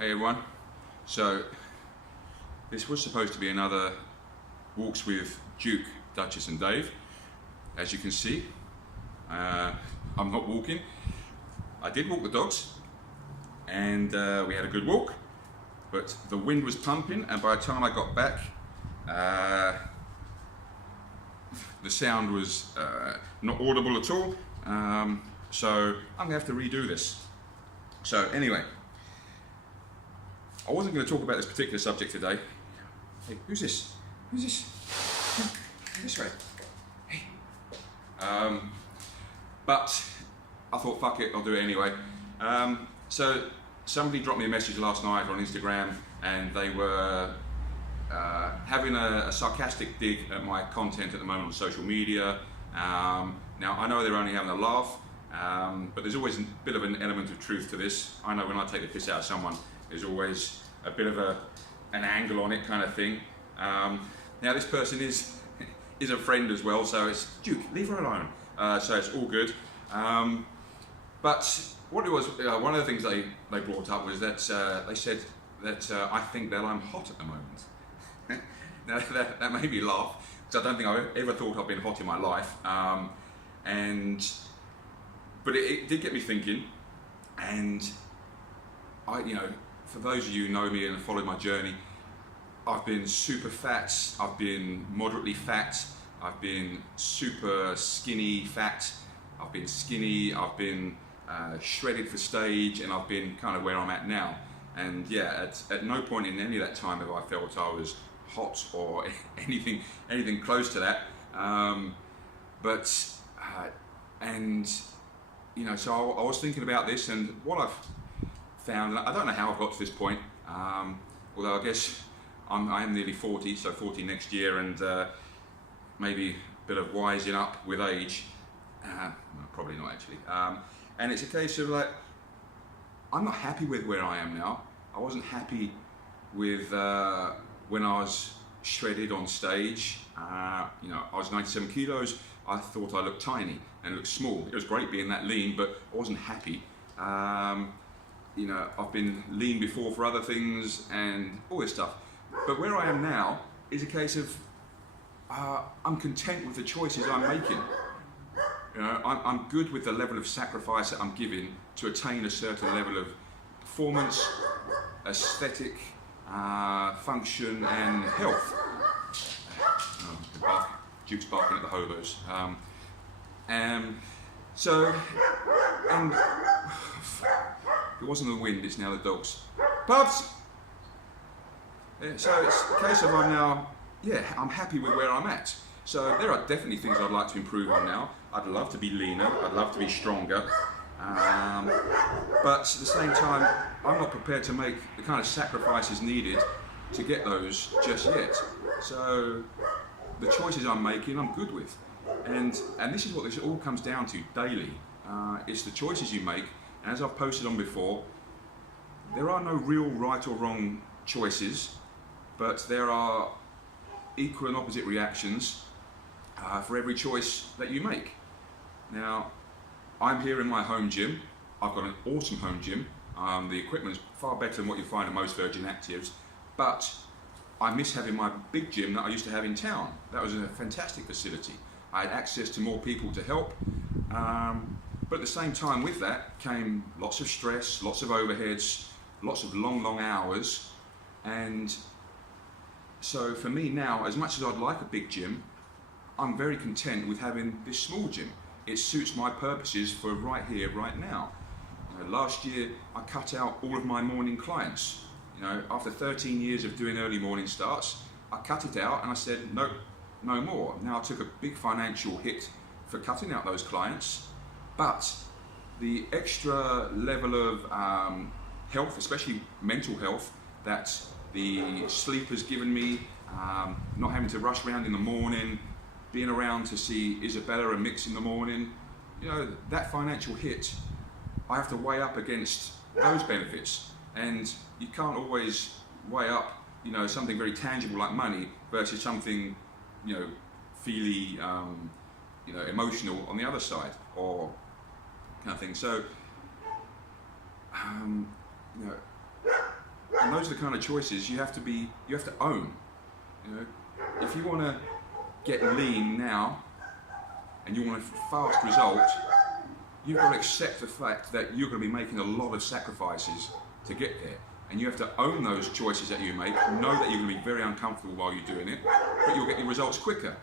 Hey everyone, so this was supposed to be another walks with Duke, Duchess and Dave. As you can see, I'm not walking. I did walk the dogs and we had a good walk, but the wind was pumping and by the time I got back the sound was not audible at all, so I'm going to have to redo this. So anyway, I wasn't going to talk about this particular subject today. Hey, who's this? Who's this? Come this way. Hey. But I thought, fuck it, I'll do it anyway. So somebody dropped me a message last night on Instagram, and they were having a sarcastic dig at my content at the moment on social media. Now I know they're only having a laugh, but there's always a bit of an element of truth to this. I know when I take the piss out of someone, there's always a bit of an angle on it, kind of thing. Now this person is a friend as well, so it's Duke, leave her alone. So it's all good. But what it was, one of the things they brought up was that they said that I think that I'm hot at the moment. Now that made me laugh, because I don't think I've ever thought I've been hot in my life. But it did get me thinking, and for those of you who know me and have followed my journey, I've been super fat, I've been moderately fat, I've been super skinny fat, I've been skinny, I've been shredded for stage, and I've been kind of where I'm at now. And yeah, at no point in any of that time have I felt I was hot or anything close to that. So I was thinking about this, and what I've found, I don't know how I've got to this point, although I guess I am nearly 40, so 40 next year, and maybe a bit of wising up with age. No, probably not actually. And it's a case of like, I'm not happy with where I am now. I wasn't happy with when I was shredded on stage. I was 97 kilos. I thought I looked tiny and looked small. It was great being that lean, but I wasn't happy. I've been lean before for other things and all this stuff. But where I am now is a case of I'm content with the choices I'm making. I'm good with the level of sacrifice that I'm giving to attain a certain level of performance, aesthetic, function and health. Duke's barking at the hobos. It wasn't the wind, it's now the dogs. Pups! Yeah, so it's a case of I'm happy with where I'm at. So there are definitely things I'd like to improve on now. I'd love to be leaner, I'd love to be stronger. But at the same time, I'm not prepared to make the kind of sacrifices needed to get those just yet. So the choices I'm making, I'm good with. And this is what this all comes down to daily. It's the choices you make. And as I've posted on before, there are no real right or wrong choices, but there are equal and opposite reactions for every choice that you make. Now, I'm here in my home gym. I've got an awesome home gym. The equipment is far better than what you find at most Virgin Actives, but I miss having my big gym that I used to have in town. That was a fantastic facility. I had access to more people to help, but at the same time with that came lots of stress, lots of overheads, lots of long hours. And so for me now, as much as I'd like a big gym, I'm very content with having this small gym. It suits my purposes for right here, right now. Last year I cut out all of my morning clients. After 13 years of doing early morning starts, I cut it out and I said, nope, no more. Now I took a big financial hit for cutting out those clients, but the extra level of health, especially mental health, that the sleep has given me, not having to rush around in the morning, being around to see Isabella and Mix in the morning, that financial hit, I have to weigh up against those benefits. And you can't always weigh up, something very tangible like money versus something, feely, emotional on the other side, or kind of thing. So, And those are the kind of choices you have to own. You know, if you want to get lean now and you want a fast result, you've got to accept the fact that you're going to be making a lot of sacrifices to get there. And you have to own those choices that you make, know that you're going to be very uncomfortable while you're doing it, but you'll get your results quicker.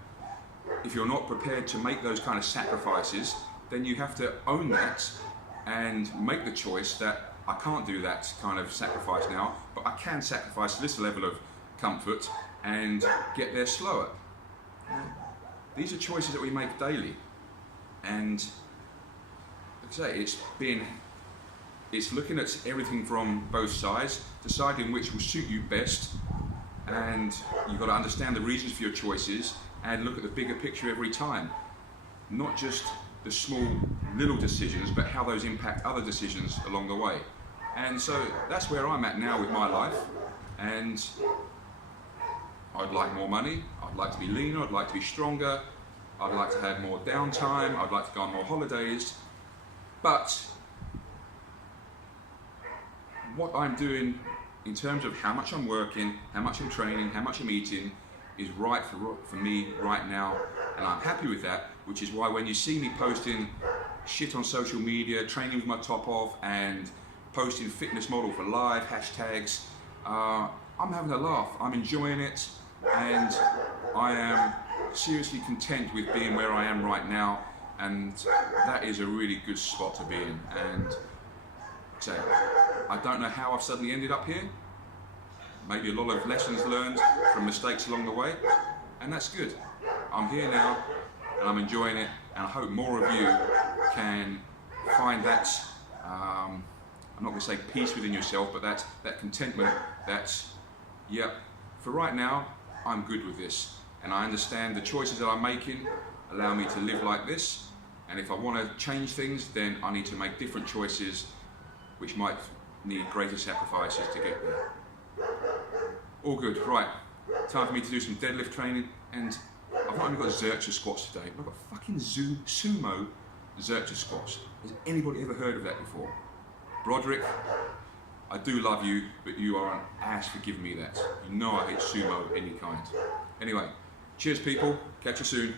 If you're not prepared to make those kind of sacrifices, then you have to own that and make the choice that I can't do that kind of sacrifice now, but I can sacrifice this level of comfort and get there slower. These are choices that we make daily, and like I say, it's looking at everything from both sides, deciding which will suit you best, and you've got to understand the reasons for your choices and look at the bigger picture every time, not just the small little decisions, but how those impact other decisions along the way. And so that's where I'm at now with my life, and I'd like more money, I'd like to be leaner, I'd like to be stronger, I'd like to have more downtime, I'd like to go on more holidays, but what I'm doing in terms of how much I'm working, how much I'm training, how much I'm eating is right for me right now, and I'm happy with that, which is why when you see me posting shit on social media, training with my top off, and posting fitness model for life, hashtags, I'm having a laugh, I'm enjoying it, and I am seriously content with being where I am right now, and that is a really good spot to be in. And so I don't know how I've suddenly ended up here. Maybe a lot of lessons learned from mistakes along the way, and that's good. I'm here now and I'm enjoying it, and I hope more of you can find that I'm not going to say peace within yourself, but that contentment, yeah, for right now I'm good with this, and I understand the choices that I'm making allow me to live like this, and if I want to change things, then I need to make different choices which might need greater sacrifices to get there. All good, right, time for me to do some deadlift training, and I've not only got Zercher squats today, but I've got fucking sumo Zercher squats. Has anybody ever heard of that before? Broderick, I do love you, but you are an ass for giving me that. You know I hate sumo of any kind. Anyway, cheers people, catch you soon.